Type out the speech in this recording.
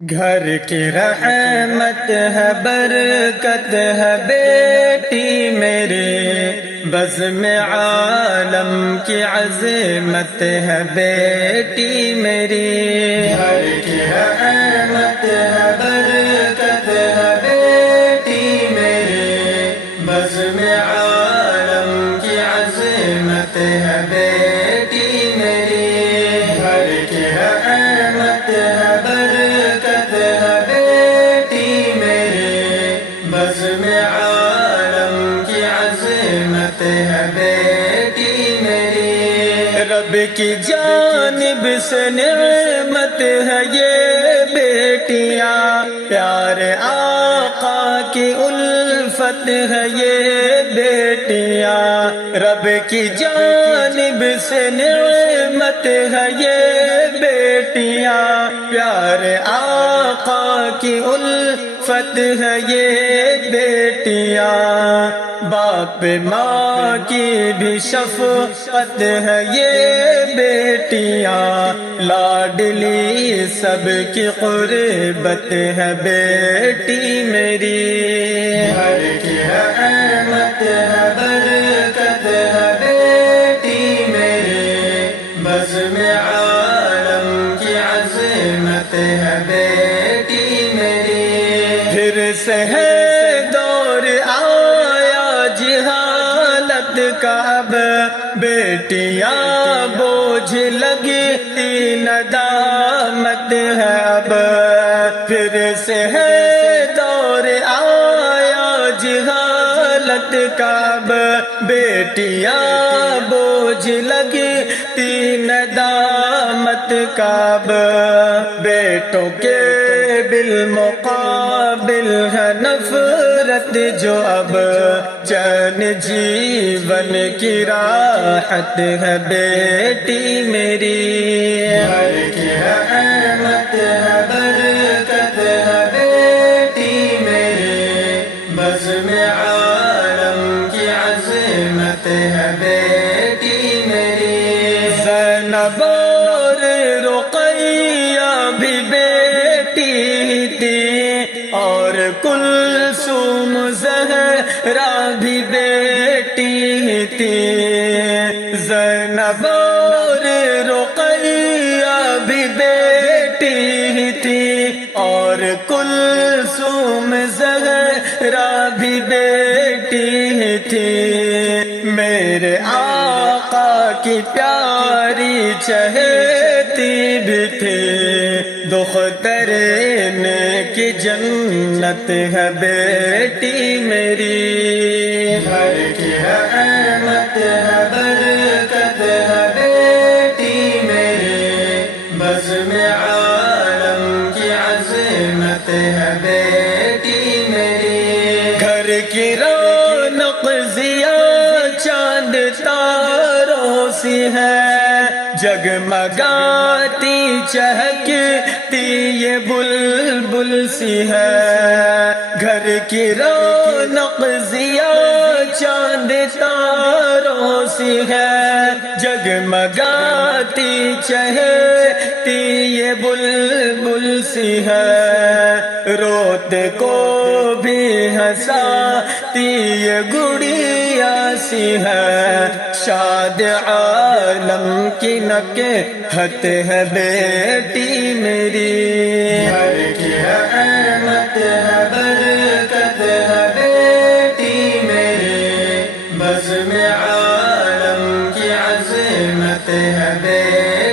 گھر کی رحمت ہے، برکت ہے بیٹی میرے، بزم عالم کی عظمت ہے بیٹی میری۔ گھر کی رحمت ہے، برکت ہے بیٹی میرے، بزم عالم کی عظمت ہے بیٹی میری۔ گھر کی رحمت ہے، برکت ہے بیٹی میرے، بزم عالم کی عظمت ہے بیٹی میری۔ رب کی جانب سے نعمت ہے یہ بیٹیاں، پیار آقا کی الفت ہے یہ بیٹیاں۔ رب کی جانب سے نعمت ہے یہ بیٹیاں، پیار آقا کی الفت ہے یہ بیٹیاں۔ باپ ماں کی بھی شفقت ہے یہ بیٹیاں، لاڈلی سب کی قربت ہے بیٹی میری۔ گھر کی رحمت ہے، برکت ہے بیٹی میرے، بزم عالم کی عظمت ہے بیٹی میری۔ پھر سے ہے دور آیا جہالت کا، اب بیٹیاں بوجھ لگتی ندامت ہے اب۔ پھر سے ہے دور آیا جہالت کا، اب بیٹیاں بوجھ لگتی ندامت کا، اب بیٹوں کے بالمقابل ہے نفرت جو اب، چین جیون کی راحت ہے بیٹی میری۔ گھر کی رحمت ہے، برکت ہے بیٹی میرے، بزم عالم کی عظمت ہے بیٹی میری۔ زینب اور رقیہ بھی بیٹی تھی، اور کلثوم زہرا بھی بیٹی تھی۔ زینب اور رقیہ بھی بیٹی تھی، اور کلثوم زہرا بھی بیٹی تھی۔ میرے آقا کی پیاری چہیتی بھی تھی، دخترین کی جنت ہے بیٹی میری۔ گھر کی رحمت ہے، برکت ہے بیٹی میرے، بزم عالم کی عظمت ہے بیٹی میری۔ گھر کی رونق ضیا چاند تاروں سی ہے، جگمگاتی چہکتی یہ بلبل سی ہے۔ گھر کی رونق ضیا چاند تاروں سی ہے، جگمگاتی چہکتی یہ بلبل سی ہے۔ روتے کو بھی ہنساتی یہ گڑیا سی ہے، شاد عالم کی نکہت ہے بیٹی میری۔ گھر کی رحمت ہے، برکت ہے بیٹی میرے، بزم عالم کی عظمت ہے بیٹی